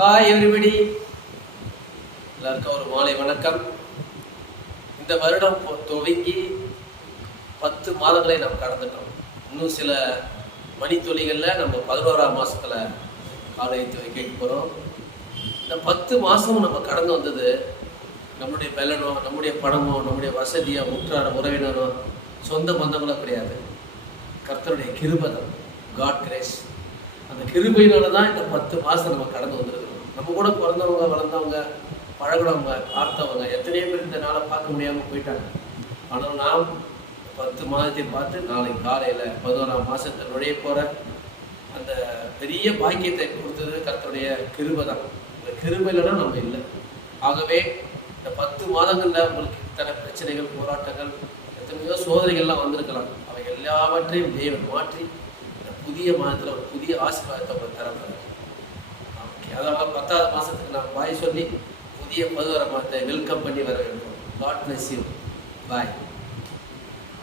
Hi everybody, எல்லாருக்கும் ஒரு மாலை வணக்கம். இந்த வருடம் துவங்கி 10 மாதங்களை நாம் கடந்துட்டோம். இன்னும் சில மணித்துளிகளில் நம்ம 11ஆம் மாதத்தில் காலை வைத்து வைக்க போகிறோம். இந்த 10 மாதமும் நம்ம கடந்து வந்தது நம்முடைய பலனோ, நம்முடைய பணமோ, நம்முடைய வசதியோ, உற்றார உறவினரோ, சொந்த பந்தங்களோ கிடையாது. கர்த்தருடைய கிருபை தான், காட் கிரேஸ். அந்த கிருபையினால தான் இந்த 10 மாதம் நம்ம கடந்து வந்துருக்கிறோம். நம்ம கூட பிறந்தவங்க, வளர்ந்தவங்க, பழகுனவங்க, பார்த்தவங்க எத்தனையோ பேர் இந்த நாளை பார்க்க முடியாமல் போயிட்டாங்க. ஆனால் நாம் 10 மாதத்தை பார்த்து நாளைக்கு காலையில் 11ஆம் மாதத்தில் நுழைய போகிற அந்த பெரிய பாக்கியத்தை கொடுத்தது கர்த்தருடைய கிருபை தான். இந்த கிருபையிலனா நம்ம இல்லை. ஆகவே இந்த 10 மாதங்களில் உங்களுக்கு இத்தனை பிரச்சனைகள், போராட்டங்கள், எத்தனையோ சோதனைகள்லாம் வந்திருக்கலாம். அவை எல்லாவற்றையும் தேவன் மாற்றி இந்த புதிய மாதத்தில் ஒரு புதிய ஆசீர்வாதத்தை அவங்க தரப்படுறாங்க. ஓகே, அதனால் 10ஆவது மாதத்துக்கு நம்ம பாய் சொல்லி புதிய 11ஆம் மாதத்தை வெல்கம் பண்ணி வர வேண்டும். God bless you. பாய்.